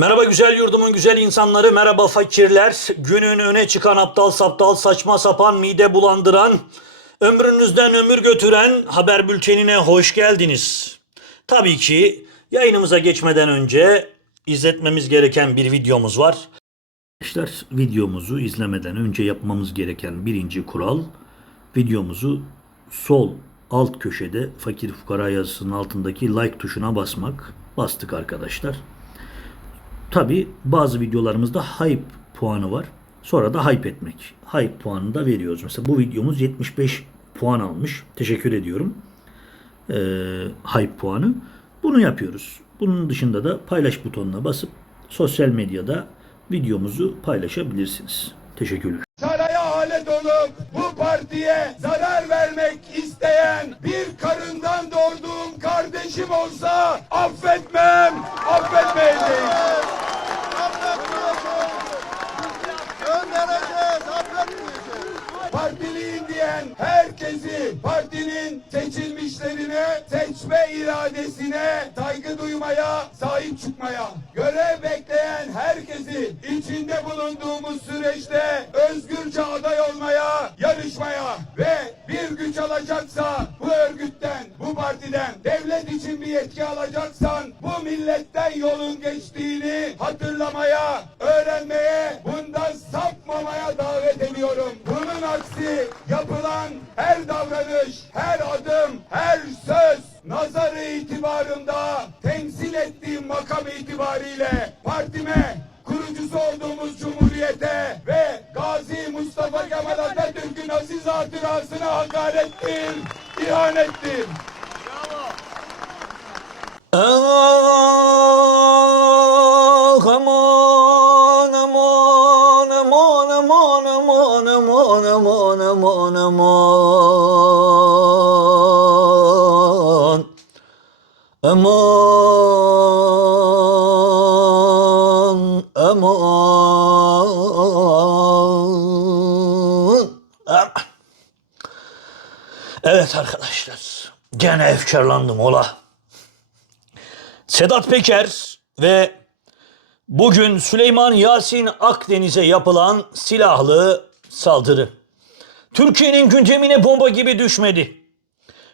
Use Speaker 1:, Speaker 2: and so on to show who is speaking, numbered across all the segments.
Speaker 1: Merhaba güzel yurdumun güzel insanları, merhaba fakirler. Günün öne çıkan aptal saptal saçma sapan mide bulandıran, ömrünüzden ömür götüren haber bültenine hoş geldiniz. Tabii ki yayınımıza geçmeden önce izletmemiz gereken bir videomuz var. Arkadaşlar videomuzu izlemeden önce yapmamız gereken birinci kural videomuzu sol alt köşede fakir fukara yazısının altındaki like tuşuna basmak. Bastık arkadaşlar. Tabi bazı videolarımızda hype puanı var. Sonra da hype etmek. Hype puanını da veriyoruz. Mesela bu videomuz 75 puan almış. Teşekkür ediyorum. Ee, hype puanı. Bunu yapıyoruz. Bunun dışında da paylaş butonuna basıp sosyal medyada videomuzu paylaşabilirsiniz. Teşekkürler.
Speaker 2: Partiye zarar vermek isteyen bir karından doğurduğum kardeşim olsa affetmem, affetmeyeceğim.
Speaker 3: Göndereceğiz, affetmeyeceğiz.
Speaker 2: Partiliyim diyen herkesi partinin seçilmişlerine, seçme iradesine saygı duymaya, sahip çıkmaya, görev bekleyen herkesi içinde bulunduğumuz süreçte özgürce aday olmaya, yarışmaya ve bir güç alacaksa bu örgütten, bu partiden, devlet için bir yetki alacaksan bu milletten yolun geçtiğini hatırlamaya, öğrenmeye, bundan sapmamaya davet ediyorum. Bunun aksi yapılan her davranış, her
Speaker 1: efkarlandım ola. Sedat Peker ve bugün Süleyman Yasin Akdeniz'e yapılan silahlı saldırı. Türkiye'nin gündemine bomba gibi düşmedi.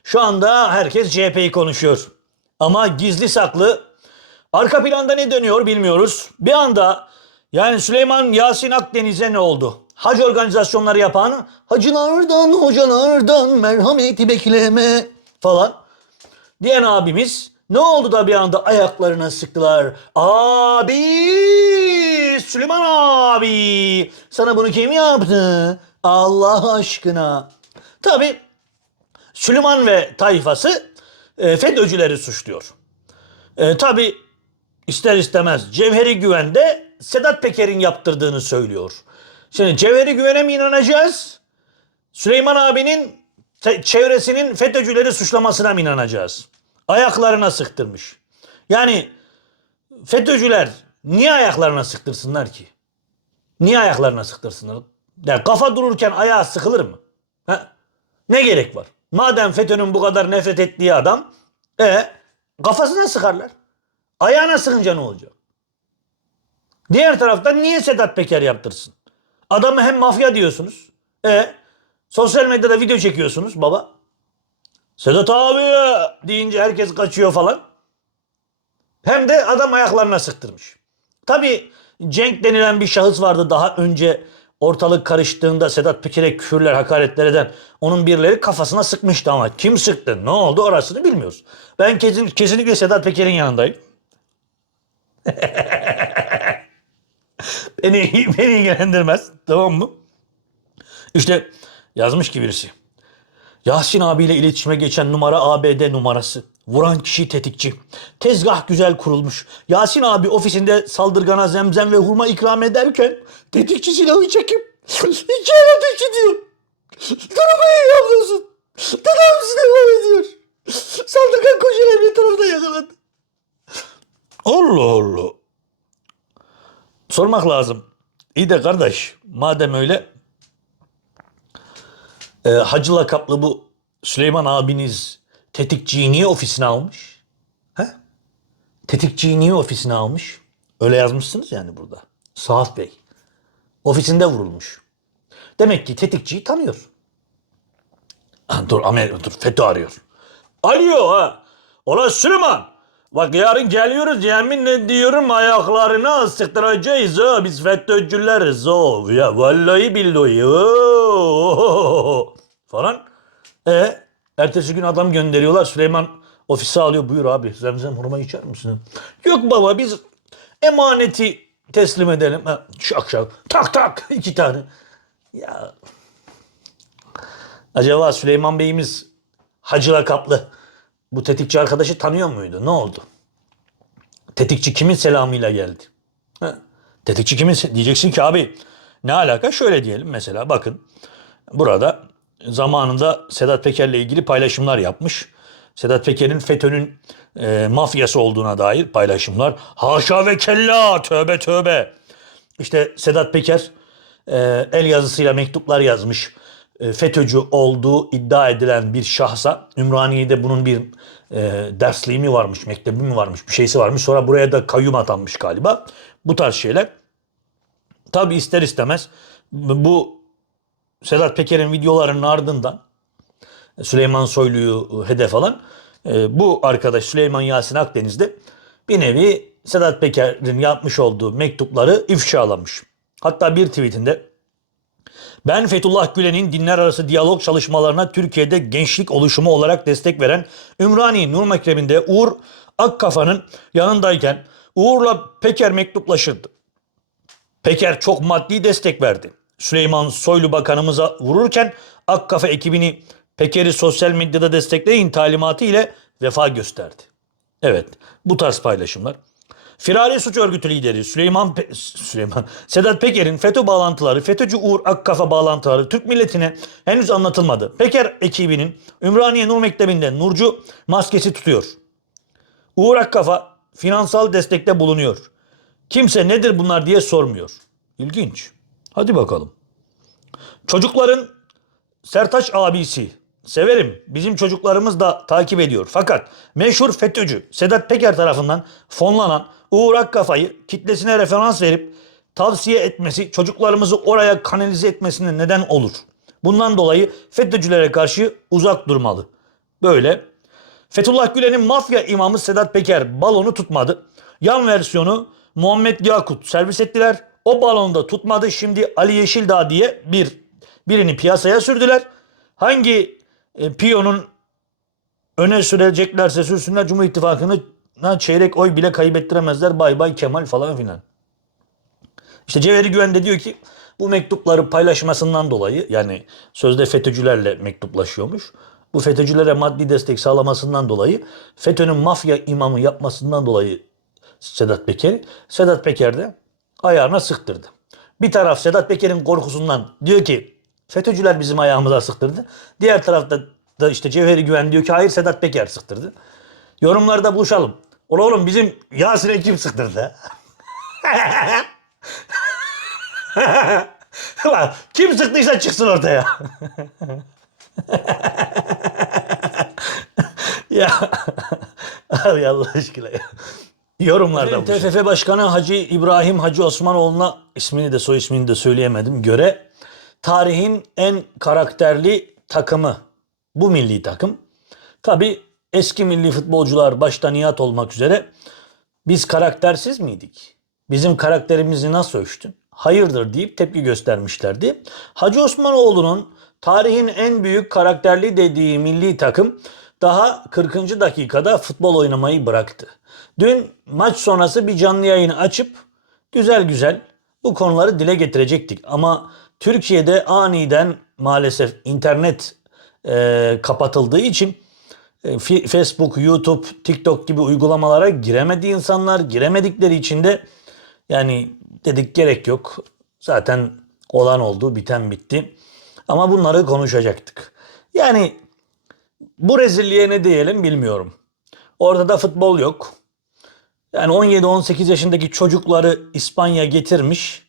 Speaker 1: Şu anda herkes CHP'yi konuşuyor. Ama gizli saklı arka planda ne dönüyor bilmiyoruz. Bir anda yani Süleyman Yasin Akdeniz'e ne oldu? Hac organizasyonları yapan hacılardan hocalardan merhameti bekleme falan diyen abimiz ne oldu da bir anda ayaklarına sıktılar. Abi Süleyman abi sana bunu kim yaptı? Allah aşkına. Tabi Süleyman ve tayfası e, FETÖ'cüleri suçluyor. E, Tabi ister istemez Cevheri Güven de Sedat Peker'in yaptırdığını söylüyor. Şimdi Cevheri Güven'e mi inanacağız? Süleyman abinin çevresinin FETÖ'cüleri suçlamasına mı inanacağız? Ayaklarına sıktırmış. Yani FETÖ'cüler niye ayaklarına sıktırsınlar ki? Niye ayaklarına sıktırsınlar? Ya kafa dururken ayağa sıkılır mı? Ha? Ne gerek var? Madem FETÖ'nün bu kadar nefret ettiği adam, e kafasına sıkarlar. Ayağına sıkınca ne olacak? Diğer taraftan niye Sedat Peker yaptırsın? Adamı hem mafya diyorsunuz. E sosyal medyada video çekiyorsunuz baba. Sedat abi deyince herkes kaçıyor falan. Hem de adam ayaklarına sıktırmış. Tabii Cenk denilen bir şahıs vardı daha önce ortalık karıştığında Sedat Peker'e küfürler, hakaretler eden onun birileri kafasına sıkmıştı ama kim sıktı, ne oldu orasını bilmiyoruz. Ben kesin, kesinlikle Sedat Peker'in yanındayım. beni, beni ilgilendirmez tamam mı? İşte yazmış ki birisi. Yasin abiyle iletişime geçen numara ABD numarası. Vuran kişi tetikçi. Tezgah güzel kurulmuş. Yasin abi ofisinde saldırgana zemzem ve hurma ikram ederken tetikçi silahı çekip iki ele diyor. Duramayı yapıyorsun. Tedavisi devam ediyor. Saldırgan koşuyla bir tarafta yakalandı. Allah Allah. Sormak lazım. İyi de kardeş madem öyle e, hacı lakaplı bu Süleyman abiniz tetikçiyi niye ofisine almış? He? Tetikçiyi niye ofisine almış? Öyle yazmışsınız yani burada. Saat Bey. Ofisinde vurulmuş. Demek ki tetikçiyi tanıyor. Dur Amerika dur FETÖ arıyor. Alo ha. Ola Süleyman. Bak yarın geliyoruz yeminle diyorum ayaklarını sıktıracağız ha. Biz FETÖ'cüleriz o. Ya vallahi billahi. Falan. E ertesi gün adam gönderiyorlar. Süleyman ofise alıyor. Buyur abi zemzem hurma içer misin? Yok baba biz emaneti teslim edelim. Ha, şak şak. Tak tak. iki tane. Ya Acaba Süleyman Bey'imiz Hacı lakaplı bu tetikçi arkadaşı tanıyor muydu? Ne oldu? Tetikçi kimin selamıyla geldi? Ha? Tetikçi kimin diyeceksin ki abi ne alaka? Şöyle diyelim mesela bakın burada zamanında Sedat Peker'le ilgili paylaşımlar yapmış. Sedat Peker'in FETÖ'nün e, mafyası olduğuna dair paylaşımlar. Haşa ve kella tövbe tövbe. İşte Sedat Peker e, el yazısıyla mektuplar yazmış. E, FETÖ'cü olduğu iddia edilen bir şahsa Ümraniye'de bunun bir e, dersliği mi varmış, mektebi mi varmış, bir şeysi varmış. Sonra buraya da kayyum atanmış galiba. Bu tarz şeyler. Tabi ister istemez bu Sedat Peker'in videolarının ardından Süleyman Soylu'yu hedef alan e, bu arkadaş Süleyman Yasin Akdeniz'de bir nevi Sedat Peker'in yapmış olduğu mektupları ifşalamış. Hatta bir tweetinde ben Fethullah Gülen'in dinler arası diyalog çalışmalarına Türkiye'de gençlik oluşumu olarak destek veren Ümraniye Nur Mektebi'nde Uğur Akkafa'nın yanındayken Uğur'la Peker mektuplaşırdı. Peker çok maddi destek verdi. Süleyman Soylu Bakanımıza vururken Akkafa ekibini Peker'i sosyal medyada destekleyin talimatı ile vefa gösterdi. Evet bu tarz paylaşımlar. Firari suç örgütü lideri Süleyman Pe- Süleyman Sedat Peker'in FETÖ bağlantıları, FETÖ'cü Uğur Akkafa bağlantıları Türk milletine henüz anlatılmadı. Peker ekibinin Ümraniye Nur Mektebi'nde Nurcu maskesi tutuyor. Uğur Akkafa finansal destekte bulunuyor. Kimse nedir bunlar diye sormuyor. İlginç. Hadi bakalım. Çocukların Sertaç abisi. Severim. Bizim çocuklarımız da takip ediyor. Fakat meşhur FETÖ'cü Sedat Peker tarafından fonlanan Uğur Akkafa'yı kitlesine referans verip tavsiye etmesi çocuklarımızı oraya kanalize etmesine neden olur. Bundan dolayı FETÖ'cülere karşı uzak durmalı. Böyle. Fethullah Gülen'in mafya imamı Sedat Peker balonu tutmadı. Yan versiyonu Muhammed Yakut servis ettiler. O balonda tutmadı. Şimdi Ali Yeşildağ diye bir birini piyasaya sürdüler. Hangi e, piyonun öne süreceklerse sürsünler Cumhur İttifakı'na çeyrek oy bile kaybettiremezler. Bay bay Kemal falan filan. İşte Cevheri Güven de diyor ki bu mektupları paylaşmasından dolayı yani sözde FETÖ'cülerle mektuplaşıyormuş. Bu FETÖ'cülere maddi destek sağlamasından dolayı FETÖ'nün mafya imamı yapmasından dolayı Sedat Peker, Sedat Peker de ayağına sıktırdı. Bir taraf Sedat Peker'in korkusundan diyor ki FETÖ'cüler bizim ayağımıza sıktırdı. Diğer tarafta da işte Cevheri Güven diyor ki hayır Sedat Peker sıktırdı. Yorumlarda buluşalım. Ola oğlum bizim Yasin'e kim sıktırdı? Lan kim sıktıysa çıksın ortaya. ya abi Allah aşkına ya. Yorumlarda TFF Başkanı Hacı İbrahim Hacı Osmanoğlu'na ismini de soy ismini de söyleyemedim göre tarihin en karakterli takımı bu milli takım. Tabi eski milli futbolcular başta Nihat olmak üzere biz karaktersiz miydik? Bizim karakterimizi nasıl ölçtün? Hayırdır deyip tepki göstermişlerdi. Hacı Osmanoğlu'nun tarihin en büyük karakterli dediği milli takım daha 40. dakikada futbol oynamayı bıraktı. Dün maç sonrası bir canlı yayın açıp güzel güzel bu konuları dile getirecektik. Ama Türkiye'de aniden maalesef internet e, kapatıldığı için e, Facebook, YouTube, TikTok gibi uygulamalara giremedi insanlar. Giremedikleri için de yani dedik gerek yok. Zaten olan oldu, biten bitti. Ama bunları konuşacaktık. Yani bu rezilliğe ne diyelim bilmiyorum. Orada da futbol yok. Yani 17-18 yaşındaki çocukları İspanya getirmiş.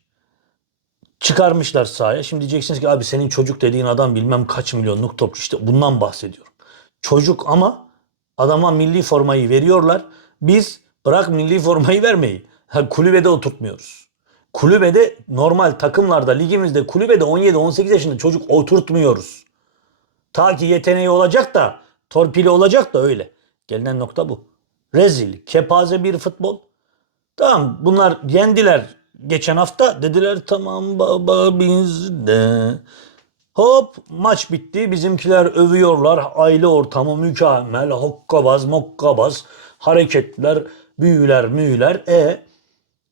Speaker 1: Çıkarmışlar sahaya. Şimdi diyeceksiniz ki abi senin çocuk dediğin adam bilmem kaç milyonluk topçu. İşte bundan bahsediyorum. Çocuk ama adama milli formayı veriyorlar. Biz bırak milli formayı vermeyi. Kulübede oturtmuyoruz. Kulübede normal takımlarda ligimizde kulübede 17-18 yaşında çocuk oturtmuyoruz. Ta ki yeteneği olacak da torpili olacak da öyle. Gelinen nokta bu. Rezil, kepaze bir futbol. Tamam bunlar yendiler geçen hafta. Dediler tamam baba bizde. Hop maç bitti. Bizimkiler övüyorlar. Aile ortamı mükemmel. Hokkabaz mokkabaz. Hareketler, büyüler müyüler. E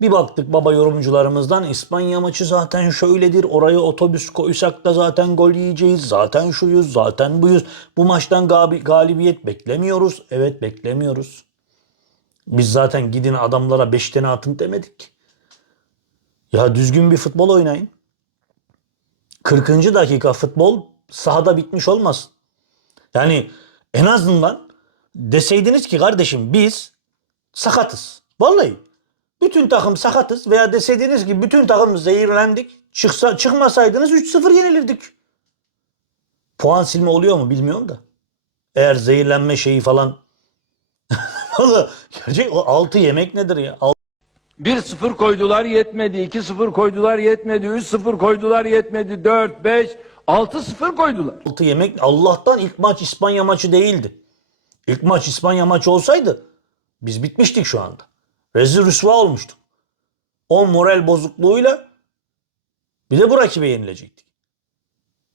Speaker 1: bir baktık baba yorumcularımızdan İspanya maçı zaten şöyledir. Oraya otobüs koysak da zaten gol yiyeceğiz. Zaten şuyuz, zaten buyuz. Bu maçtan galibiyet beklemiyoruz. Evet beklemiyoruz. Biz zaten gidin adamlara 5 tane atın demedik. Ya düzgün bir futbol oynayın. 40. dakika futbol sahada bitmiş olmasın. Yani en azından deseydiniz ki kardeşim biz sakatız. Vallahi bütün takım sakatız veya deseydiniz ki bütün takım zehirlendik. Çıksa, çıkmasaydınız 3-0 yenilirdik. Puan silme oluyor mu bilmiyorum da. Eğer zehirlenme şeyi falan. Valla gerçek o 6 yemek nedir ya?
Speaker 4: 1-0 koydular yetmedi, 2-0 koydular yetmedi, 3-0 koydular yetmedi, 4, 5, 6-0 koydular.
Speaker 1: 6 yemek Allah'tan ilk maç İspanya maçı değildi. İlk maç İspanya maçı olsaydı biz bitmiştik şu anda. Rezil rüsva olmuştuk. O moral bozukluğuyla bir de bu rakibe yenilecektik.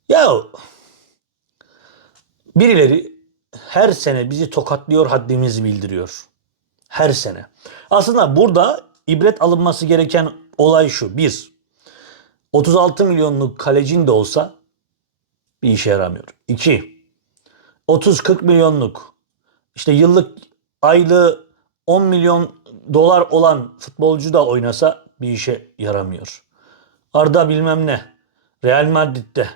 Speaker 1: Ya birileri her sene bizi tokatlıyor haddimizi bildiriyor. Her sene. Aslında burada ibret alınması gereken olay şu. Bir, 36 milyonluk kalecin de olsa bir işe yaramıyor. 2. 30-40 milyonluk işte yıllık aylığı 10 milyon dolar olan futbolcu da oynasa bir işe yaramıyor. Arda bilmem ne. Real Madrid'de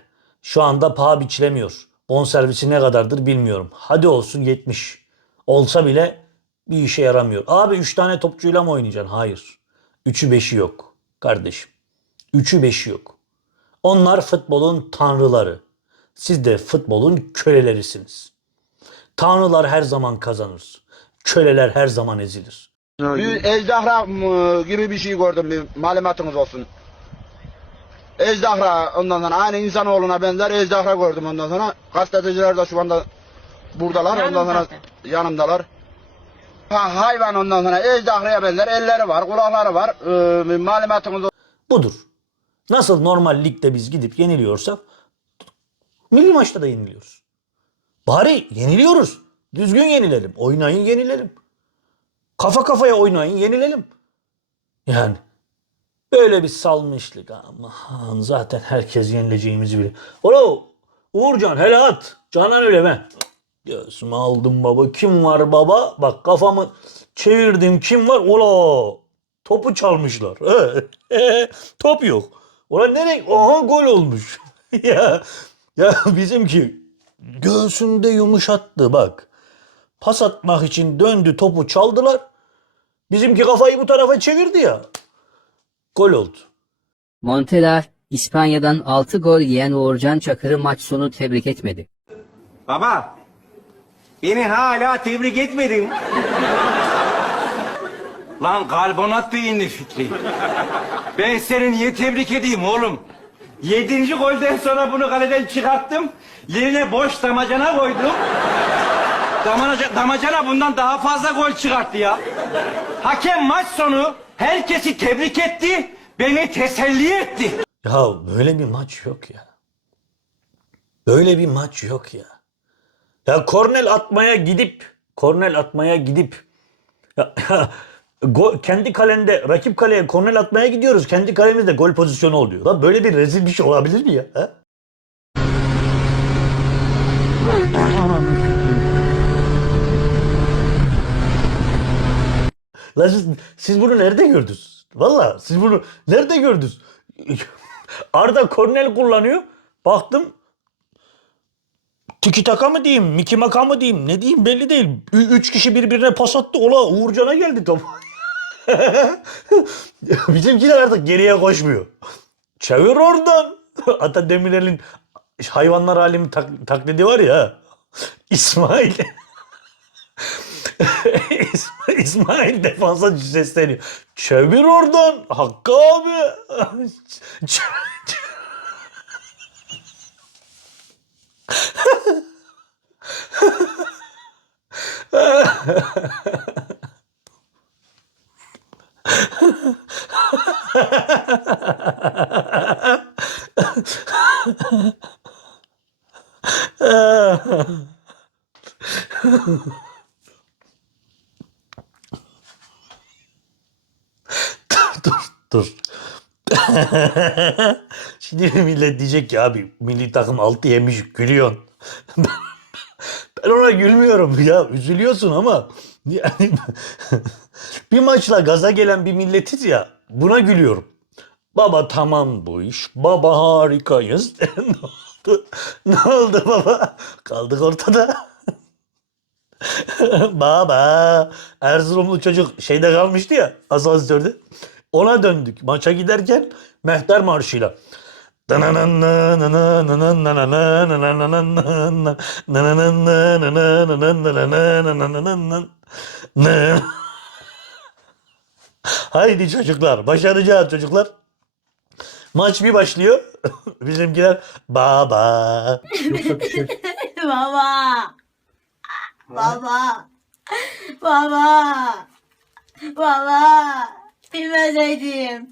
Speaker 1: şu anda paha biçilemiyor. Bonservisi ne kadardır bilmiyorum. Hadi olsun 70. Olsa bile bir işe yaramıyor. Abi 3 tane topçuyla mı oynayacaksın? Hayır. 3'ü 5'i yok kardeşim. 3'ü 5'i yok. Onlar futbolun tanrıları. Siz de futbolun kölelerisiniz. Tanrılar her zaman kazanır. Köleler her zaman ezilir.
Speaker 3: Bir ejderha mı gibi bir şey gördüm bir malumatınız olsun. Ejderha ondan sonra aynı insanoğluna benzer ejderha gördüm ondan sonra. Gazeteciler de şu anda buradalar ondan sonra yanımdalar. Ha, hayvan ondan sonra ejderhaya benzer elleri var kulakları var. Ee, bir malumatınız
Speaker 1: Budur. Nasıl normal ligde biz gidip yeniliyorsak milli maçta da yeniliyoruz. Bari yeniliyoruz. Düzgün yenilelim. Oynayın yenilelim. Kafa kafaya oynayın yenilelim. Yani böyle bir salmışlık aman zaten herkes yenileceğimizi biliyor. Ola Uğurcan hele at. Canan öyle ben. Göğsümü aldım baba. Kim var baba? Bak kafamı çevirdim. Kim var? Ola topu çalmışlar. Top yok. Ola nereye? Aha gol olmuş. ya ya bizimki göğsünde yumuşattı bak. Pas atmak için döndü topu çaldılar. Bizimki kafayı bu tarafa çevirdi ya. Gol oldu.
Speaker 5: Montelar, İspanya'dan 6 gol yiyen Uğurcan Çakır'ı maç sonu tebrik etmedi.
Speaker 6: Baba, beni hala tebrik etmedin. Lan karbonat beyinli Fikri. Ben seni niye tebrik edeyim oğlum? Yedinci golden sonra bunu kaleden çıkarttım. Yerine boş damacana koydum. Damacana, damacana bundan daha fazla gol çıkarttı ya. Hakem maç sonu herkesi tebrik etti. Beni teselli etti.
Speaker 1: Ya böyle bir maç yok ya. Böyle bir maç yok ya. Ya kornel atmaya gidip kornel atmaya gidip ya, kendi kalende rakip kaleye kornel atmaya gidiyoruz. Kendi kalemizde gol pozisyonu oluyor. Lan böyle bir rezil bir şey olabilir mi ya? Ha? Lan siz, siz bunu nerede gördünüz? Valla siz bunu nerede gördünüz? Arda kornel kullanıyor. Baktım Tiki taka mı diyeyim, Miki Maka mı diyeyim, ne diyeyim belli değil. Ü- üç kişi birbirine pas attı. Ola Uğurcan'a geldi top. Bizimkiler artık geriye koşmuyor. Çevir oradan. Ata Demirel'in hayvanlar alemi tak- taklidi var ya. İsmail, İsmail defansa sesleniyor. Çevir oradan Hakkı abi. Dur dur. Şimdi millet diyecek ki abi milli takım altı yemiş gülüyorsun. ben ona gülmüyorum ya üzülüyorsun ama yani bir maçla gaza gelen bir milletiz ya buna gülüyorum. Baba tamam bu iş. Baba harikayız. ne oldu? Ne oldu baba? Kaldık ortada. Baba. Erzurumlu çocuk şeyde kalmıştı ya asansörde. Ona döndük. Maça giderken Mehter Marşı'yla. Haydi çocuklar. Başaracağız çocuklar. Maç bir başlıyor. Bizimkiler baba.
Speaker 7: Baba. Baba. Baba. Baba. Bilmeseydim.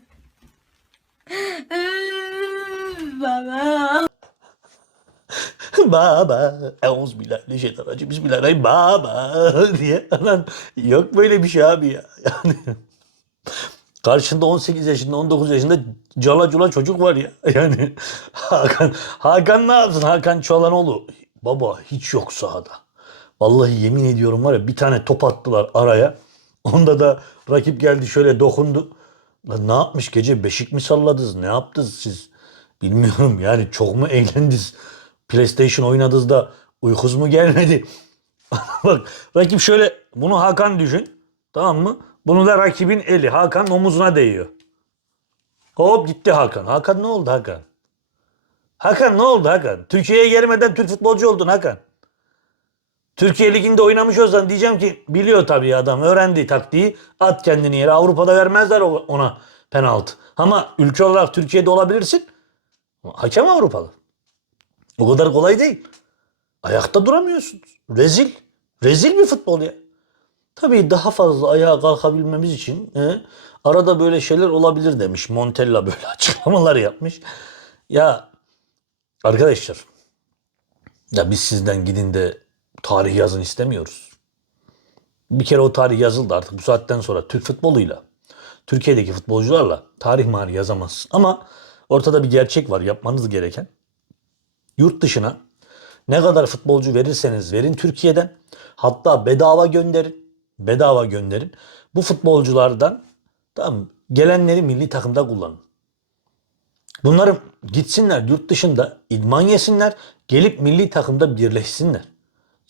Speaker 7: Baba.
Speaker 1: baba. Euzubillahimineşşeytanirracim. Bismillahirrahmanirrahim. Baba diye. Lan yok böyle bir şey abi ya. Yani karşında 18 yaşında 19 yaşında cala cula çocuk var ya. Yani Hakan, Hakan ne yapsın? Hakan Çalanoğlu. Baba hiç yok sahada. Vallahi yemin ediyorum var ya bir tane top attılar araya. Onda da rakip geldi şöyle dokundu. Lan ne yapmış gece beşik mi salladınız? Ne yaptınız siz? Bilmiyorum yani çok mu eğlendiniz? PlayStation oynadınız da uykuz mu gelmedi? Bak rakip şöyle bunu Hakan düşün. Tamam mı? Bunu da rakibin eli. Hakan omuzuna değiyor. Hop gitti Hakan. Hakan ne oldu Hakan? Hakan ne oldu Hakan? Türkiye'ye gelmeden Türk futbolcu oldun Hakan. Türkiye Ligi'nde oynamış olsan diyeceğim ki biliyor tabii adam öğrendi taktiği at kendini yere Avrupa'da vermezler ona penaltı. Ama ülke olarak Türkiye'de olabilirsin. Hakem Avrupalı. O kadar kolay değil. Ayakta duramıyorsunuz. Rezil. Rezil bir futbol ya. Tabii daha fazla ayağa kalkabilmemiz için e, arada böyle şeyler olabilir demiş. Montella böyle açıklamalar yapmış. Ya arkadaşlar ya biz sizden gidin de tarih yazın istemiyoruz. Bir kere o tarih yazıldı artık bu saatten sonra Türk futboluyla, Türkiye'deki futbolcularla tarih mari yazamazsın. Ama ortada bir gerçek var yapmanız gereken. Yurt dışına ne kadar futbolcu verirseniz verin Türkiye'den. Hatta bedava gönderin. Bedava gönderin. Bu futbolculardan tamam gelenleri milli takımda kullanın. Bunların gitsinler yurt dışında idman yesinler. Gelip milli takımda birleşsinler.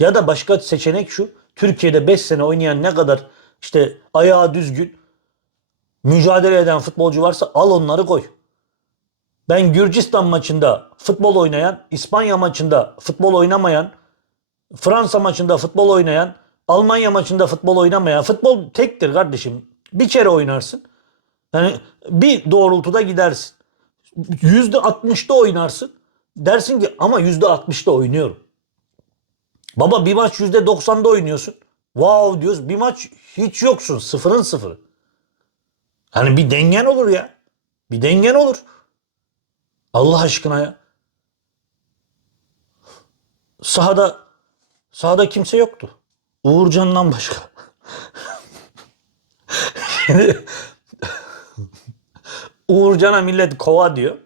Speaker 1: Ya da başka seçenek şu. Türkiye'de 5 sene oynayan ne kadar işte ayağı düzgün mücadele eden futbolcu varsa al onları koy. Ben Gürcistan maçında futbol oynayan, İspanya maçında futbol oynamayan, Fransa maçında futbol oynayan, Almanya maçında futbol oynamayan, futbol tektir kardeşim. Bir kere oynarsın. Yani bir doğrultuda gidersin. Yüzde altmışta oynarsın. Dersin ki ama yüzde altmışta oynuyorum. Baba bir maç yüzde doksanda oynuyorsun. Wow diyoruz. Bir maç hiç yoksun. Sıfırın sıfırı. Hani bir dengen olur ya. Bir dengen olur. Allah aşkına ya. Sahada sahada kimse yoktu. Uğurcan'dan başka. Uğurcan'a millet kova diyor.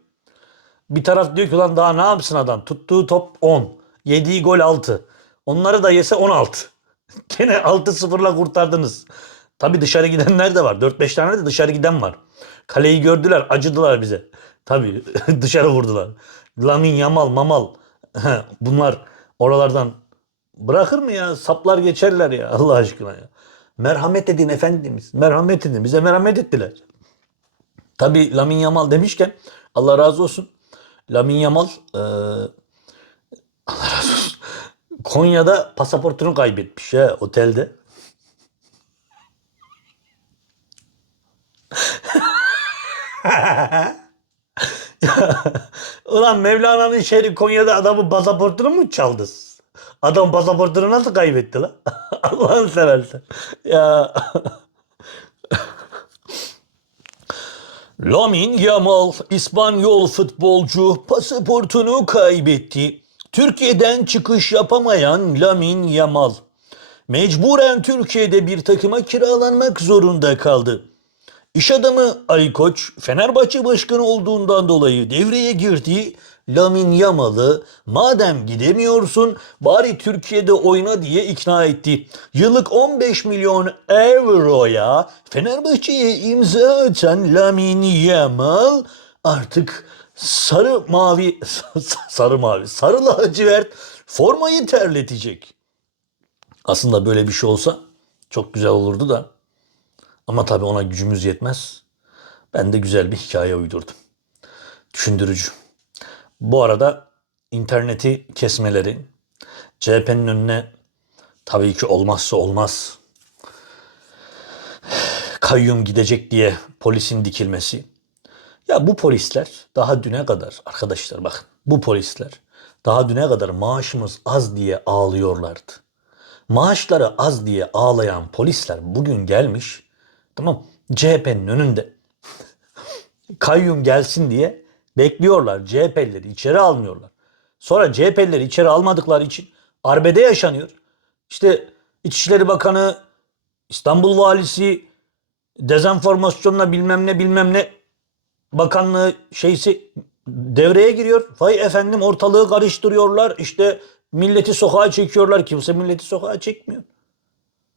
Speaker 1: Bir taraf diyor ki lan daha ne yapsın adam? Tuttuğu top 10. Yediği gol 6. Onları da yese 16. Gene 6-0'la kurtardınız. Tabi dışarı gidenler de var. 4-5 tane de dışarı giden var. Kaleyi gördüler, acıdılar bize. Tabi dışarı vurdular. Lamin, Yamal, Mamal. Bunlar oralardan bırakır mı ya? Saplar geçerler ya Allah aşkına ya. Merhamet edin efendimiz. Merhamet edin. Bize merhamet ettiler. Tabi Lamin Yamal demişken Allah razı olsun. Lamin Yamal eee, Allah razı olsun. Konya'da pasaportunu kaybetmiş ya otelde. Ulan Mevlana'nın şehri Konya'da adamın pasaportunu mu çaldı? Adam pasaportunu nasıl kaybetti lan? Allah'ını seversen. Ya. Lamin Yamal İspanyol futbolcu pasaportunu kaybetti. Türkiye'den çıkış yapamayan Lamin Yamal mecburen Türkiye'de bir takıma kiralanmak zorunda kaldı. İş adamı Ali Koç, Fenerbahçe başkanı olduğundan dolayı devreye girdiği Lamin Yamal'ı madem gidemiyorsun bari Türkiye'de oyna diye ikna etti. Yıllık 15 milyon euroya Fenerbahçe'ye imza atan Lamin Yamal artık sarı mavi sarı mavi sarı lacivert formayı terletecek. Aslında böyle bir şey olsa çok güzel olurdu da. Ama tabii ona gücümüz yetmez. Ben de güzel bir hikaye uydurdum. Düşündürücü. Bu arada interneti kesmeleri, CHP'nin önüne tabii ki olmazsa olmaz kayyum gidecek diye polisin dikilmesi. Ya bu polisler daha düne kadar arkadaşlar bakın bu polisler daha düne kadar maaşımız az diye ağlıyorlardı. Maaşları az diye ağlayan polisler bugün gelmiş tamam CHP'nin önünde kayyum gelsin diye bekliyorlar. CHP'lileri içeri almıyorlar. Sonra CHP'lileri içeri almadıkları için arbede yaşanıyor. İşte İçişleri Bakanı, İstanbul Valisi, dezenformasyonla bilmem ne bilmem ne bakanlığı şeysi devreye giriyor. Vay efendim ortalığı karıştırıyorlar. İşte milleti sokağa çekiyorlar. Kimse milleti sokağa çekmiyor.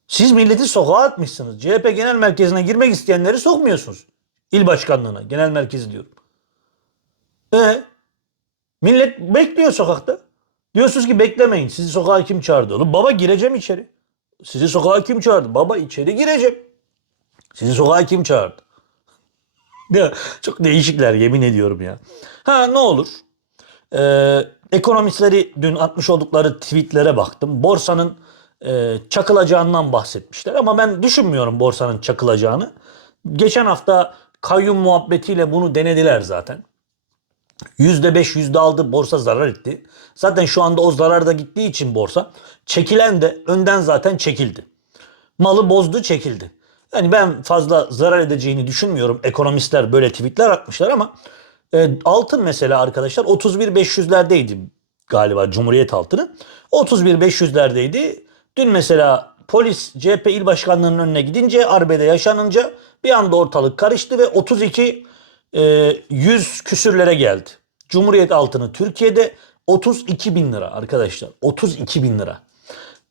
Speaker 1: Siz milleti sokağa atmışsınız. CHP genel merkezine girmek isteyenleri sokmuyorsunuz. İl başkanlığına, genel merkezi diyorum. E millet bekliyor sokakta. Diyorsunuz ki beklemeyin. Sizi sokağa kim çağırdı? Oğlum baba gireceğim içeri. Sizi sokağa kim çağırdı? Baba içeri gireceğim. Sizi sokağa kim çağırdı? Çok değişikler yemin ediyorum ya. Ha ne olur. Ee, ekonomistleri dün atmış oldukları tweetlere baktım. Borsanın e, çakılacağından bahsetmişler. Ama ben düşünmüyorum borsanın çakılacağını. Geçen hafta kayyum muhabbetiyle bunu denediler zaten. %5 %6 borsa zarar etti. Zaten şu anda o zarar da gittiği için borsa çekilen de önden zaten çekildi. Malı bozdu çekildi. Yani ben fazla zarar edeceğini düşünmüyorum. Ekonomistler böyle tweetler atmışlar ama e, altın mesela arkadaşlar 31.500'lerdeydi galiba Cumhuriyet altını. 31.500'lerdeydi. Dün mesela polis CHP il başkanlığının önüne gidince arbede yaşanınca bir anda ortalık karıştı ve 32 e, 100 küsürlere geldi. Cumhuriyet altını Türkiye'de 32 bin lira arkadaşlar. 32 bin lira.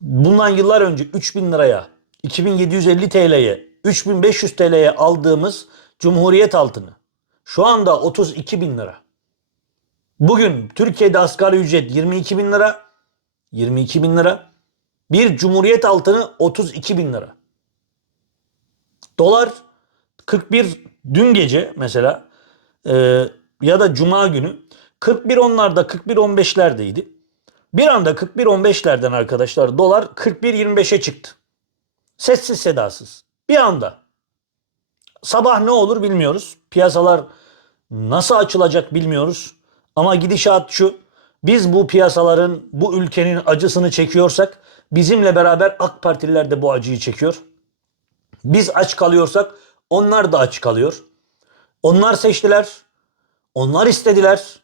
Speaker 1: Bundan yıllar önce 3 bin liraya, 2750 TL'ye, 3500 TL'ye aldığımız Cumhuriyet altını şu anda 32 bin lira. Bugün Türkiye'de asgari ücret 22 bin lira. 22 bin lira. Bir Cumhuriyet altını 32 bin lira. Dolar 41 dün gece mesela e, ya da cuma günü 41 onlarda 41 15'lerdeydi. Bir anda 41 15'lerden arkadaşlar dolar 41 25'e çıktı. Sessiz sedasız. Bir anda. Sabah ne olur bilmiyoruz. Piyasalar nasıl açılacak bilmiyoruz. Ama gidişat şu. Biz bu piyasaların, bu ülkenin acısını çekiyorsak bizimle beraber AK Partililer de bu acıyı çekiyor. Biz aç kalıyorsak onlar da aç kalıyor. Onlar seçtiler. Onlar istediler.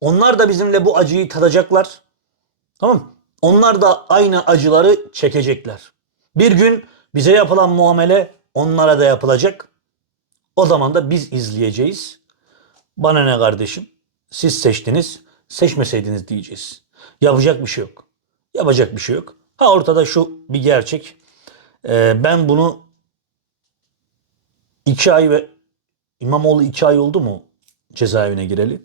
Speaker 1: Onlar da bizimle bu acıyı tadacaklar. Tamam mı? Onlar da aynı acıları çekecekler. Bir gün bize yapılan muamele onlara da yapılacak. O zaman da biz izleyeceğiz. Bana ne kardeşim? Siz seçtiniz, seçmeseydiniz diyeceğiz. Yapacak bir şey yok. Yapacak bir şey yok. Ha ortada şu bir gerçek. Ee, ben bunu iki ay ve İmamoğlu iki ay oldu mu cezaevine gireli?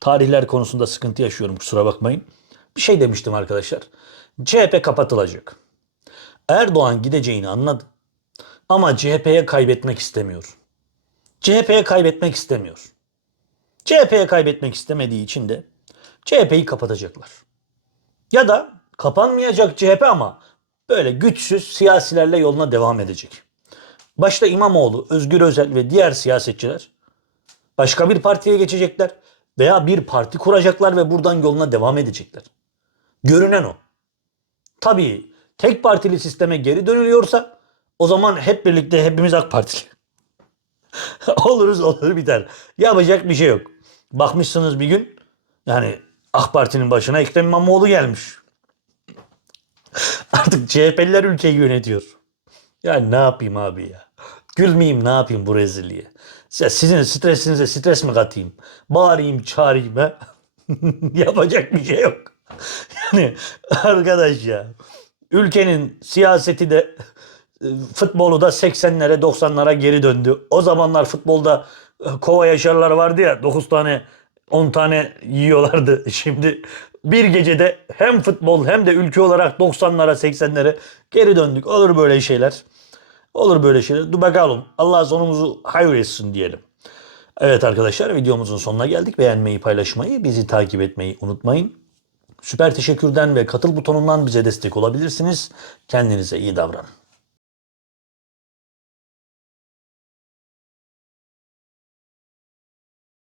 Speaker 1: Tarihler konusunda sıkıntı yaşıyorum kusura bakmayın. Bir şey demiştim arkadaşlar. CHP kapatılacak. Erdoğan gideceğini anladı. Ama CHP'ye kaybetmek istemiyor. CHP'ye kaybetmek istemiyor. CHP'ye kaybetmek istemediği için de CHP'yi kapatacaklar. Ya da kapanmayacak CHP ama böyle güçsüz siyasilerle yoluna devam edecek. Başta İmamoğlu, Özgür Özel ve diğer siyasetçiler Başka bir partiye geçecekler veya bir parti kuracaklar ve buradan yoluna devam edecekler. Görünen o. Tabii tek partili sisteme geri dönülüyorsa o zaman hep birlikte hepimiz AK Partili. Oluruz olur biter. Yapacak bir şey yok. Bakmışsınız bir gün yani AK Parti'nin başına Ekrem İmamoğlu gelmiş. Artık CHP'liler ülkeyi yönetiyor. Ya ne yapayım abi ya? Gülmeyeyim ne yapayım bu rezilliğe? Sizin stresinize stres mi katayım? Bağırayım çağırayım ha? Yapacak bir şey yok. Yani arkadaş ya. Ülkenin siyaseti de e, futbolu da 80'lere 90'lara geri döndü. O zamanlar futbolda e, kova yaşarlar vardı ya 9 tane 10 tane yiyorlardı. Şimdi bir gecede hem futbol hem de ülke olarak 90'lara 80'lere geri döndük. Olur böyle şeyler. Olur böyle şeyler. Dur bakalım. Allah sonumuzu hayır etsin diyelim. Evet arkadaşlar videomuzun sonuna geldik. Beğenmeyi, paylaşmayı, bizi takip etmeyi unutmayın. Süper teşekkürden ve katıl butonundan bize destek olabilirsiniz. Kendinize iyi davranın.